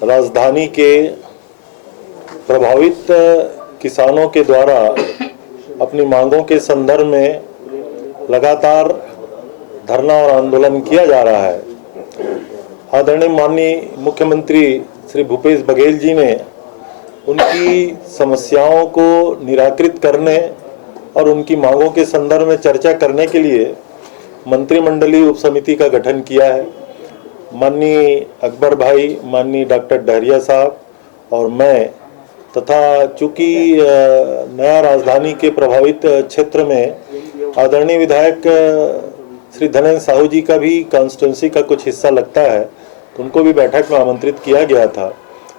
राजधानी के प्रभावित किसानों के द्वारा अपनी मांगों के संदर्भ में लगातार धरना और आंदोलन किया जा रहा है। आदरणीय माननीय मुख्यमंत्री श्री भूपेश बघेल जी ने उनकी समस्याओं को निराकृत करने और उनकी मांगों के संदर्भ में चर्चा करने के लिए मंत्रिमंडलीय उपसमिति का गठन किया है। माननीय अकबर भाई, माननीय डॉक्टर डहरिया साहब और मैं तथा चूंकि नया राजधानी के प्रभावित क्षेत्र में आदरणीय विधायक श्री धनेन्द्र साहू जी का भी कॉन्स्टिट्यूंसी का कुछ हिस्सा लगता है, तो उनको भी बैठक में आमंत्रित किया गया था।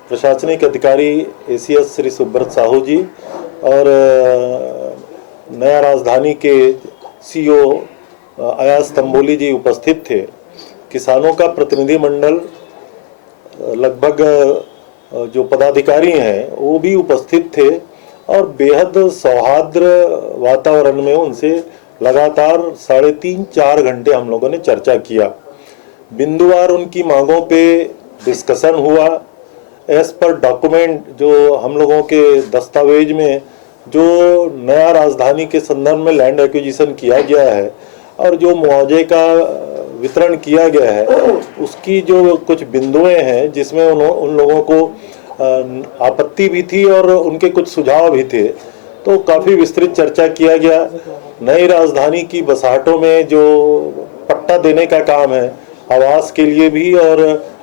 प्रशासनिक अधिकारी एसीएस श्री सुब्रत साहू जी और नया राजधानी के सीईओ अयाज तंबोली जी उपस्थित थे। किसानों का प्रतिनिधि मंडल लगभग जो पदाधिकारी हैं वो भी उपस्थित थे और बेहद सौहार्द वातावरण में उनसे लगातार 3.5-4 घंटे हम लोगों ने चर्चा किया। बिंदुवार उनकी मांगों पे डिस्कशन हुआ। एज पर डॉक्यूमेंट जो हम लोगों के दस्तावेज में जो नया राजधानी के संदर्भ में लैंड एक्विजिशन किया गया है और जो मुआवजे का वितरण किया गया है, उसकी जो कुछ बिंदुएं हैं जिसमें उन लोगों को आपत्ति भी थी और उनके कुछ सुझाव भी थे, तो काफ़ी विस्तृत चर्चा किया गया। नई राजधानी की बसाहटों में जो पट्टा देने का काम है आवास के लिए भी और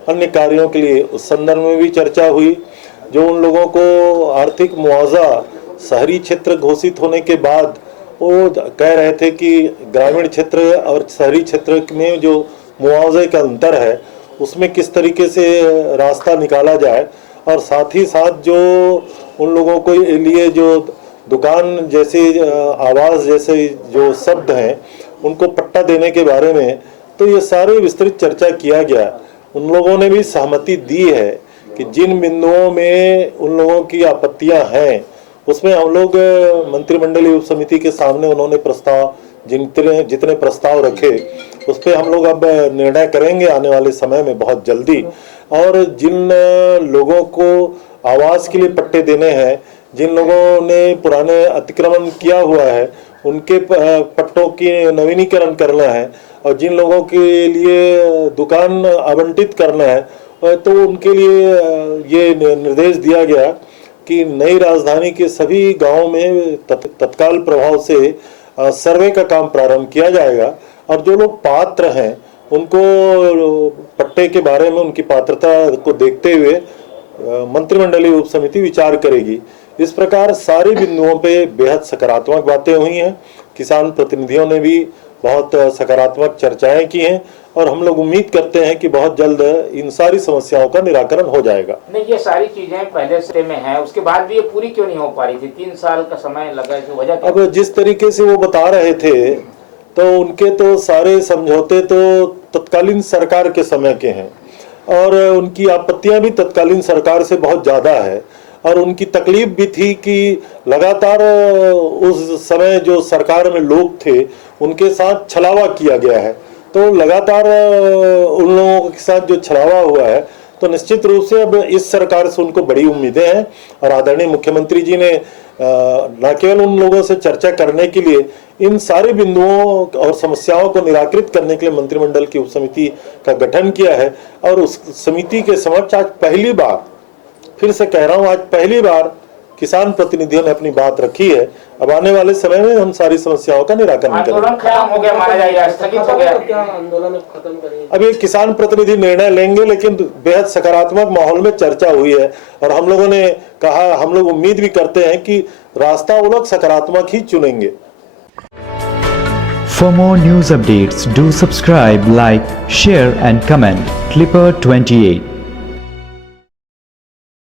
अन्य कार्यों के लिए, उस संदर्भ में भी चर्चा हुई। जो उन लोगों को आर्थिक मुआवजा शहरी क्षेत्र घोषित होने के बाद वो कह रहे थे कि ग्रामीण क्षेत्र और शहरी क्षेत्र में जो मुआवजे का अंतर है उसमें किस तरीके से रास्ता निकाला जाए, और साथ ही साथ जो उन लोगों को लिए जो दुकान जैसे आवास जैसे जो शब्द हैं उनको पट्टा देने के बारे में, तो ये सारे विस्तृत चर्चा किया गया। उन लोगों ने भी सहमति दी है कि जिन बिंदुओं में उन लोगों की आपत्तियां हैं उसमें हम लोग मंत्रिमंडलीय उप समिति के सामने उन्होंने प्रस्ताव जितने प्रस्ताव रखे उस पर हम लोग अब निर्णय करेंगे आने वाले समय में बहुत जल्दी। और जिन लोगों को आवास के लिए पट्टे देने हैं, जिन लोगों ने पुराने अतिक्रमण किया हुआ है उनके पट्टों की नवीनीकरण करना है और जिन लोगों के लिए दुकान आवंटित करना है, तो उनके लिए ये निर्देश दिया गया कि नई राजधानी के सभी गांवों में तत्काल प्रभाव से सर्वे का काम प्रारंभ किया जाएगा और जो लोग पात्र हैं उनको पट्टे के बारे में उनकी पात्रता को देखते हुए मंत्रिमंडलीय उप समिति विचार करेगी। इस प्रकार सारे बिंदुओं पे बेहद सकारात्मक बातें हुई हैं। किसान प्रतिनिधियों ने भी बहुत सकारात्मक चर्चाएं की हैं और हम लोग उम्मीद करते हैं कि बहुत जल्द इन सारी समस्याओं का निराकरण हो जाएगा। नहीं, ये सारी चीजें पहले से में है, उसके बाद भी ये पूरी क्यों नहीं हो पा रही थी? 3 साल का समय लगा, इसकी वजह क्या? अब जिस तरीके से वो बता रहे थे तो उनके तो सारे समझौते तो तत्कालीन सरकार के समय के हैं और उनकी आपत्तियां भी तत्कालीन सरकार से बहुत ज्यादा है और उनकी तकलीफ भी थी कि लगातार उस समय जो सरकार में लोग थे उनके साथ छलावा किया गया है। तो लगातार उन लोगों के साथ जो छलावा हुआ है, तो निश्चित रूप से अब इस सरकार से उनको बड़ी उम्मीदें हैं और आदरणीय मुख्यमंत्री जी ने न केवल उन लोगों से चर्चा करने के लिए इन सारे बिंदुओं और समस्याओं को निराकृत करने के लिए मंत्रिमंडल की उपसमिति का गठन किया है और उस समिति के समक्ष आज पहली बार, फिर से कह रहा हूं, आज पहली बार किसान प्रतिनिधियों ने अपनी बात रखी है। अब आने वाले समय में हम सारी समस्याओं का निराकरण करेंगे। आंदोलन खत्म हो गया माना जाएगा, स्थगित हो गया? क्या आंदोलन खत्म करेंगे? अभी किसान प्रतिनिधि निर्णय लेंगे, लेकिन बेहद सकारात्मक माहौल में चर्चा हुई है और हम लोगों ने कहा, हम लोग उम्मीद भी करते हैं कि रास्ता वो लोग सकारात्मक ही चुनेंगे। For more news updates, do subscribe, like, share and comment. Clipper 28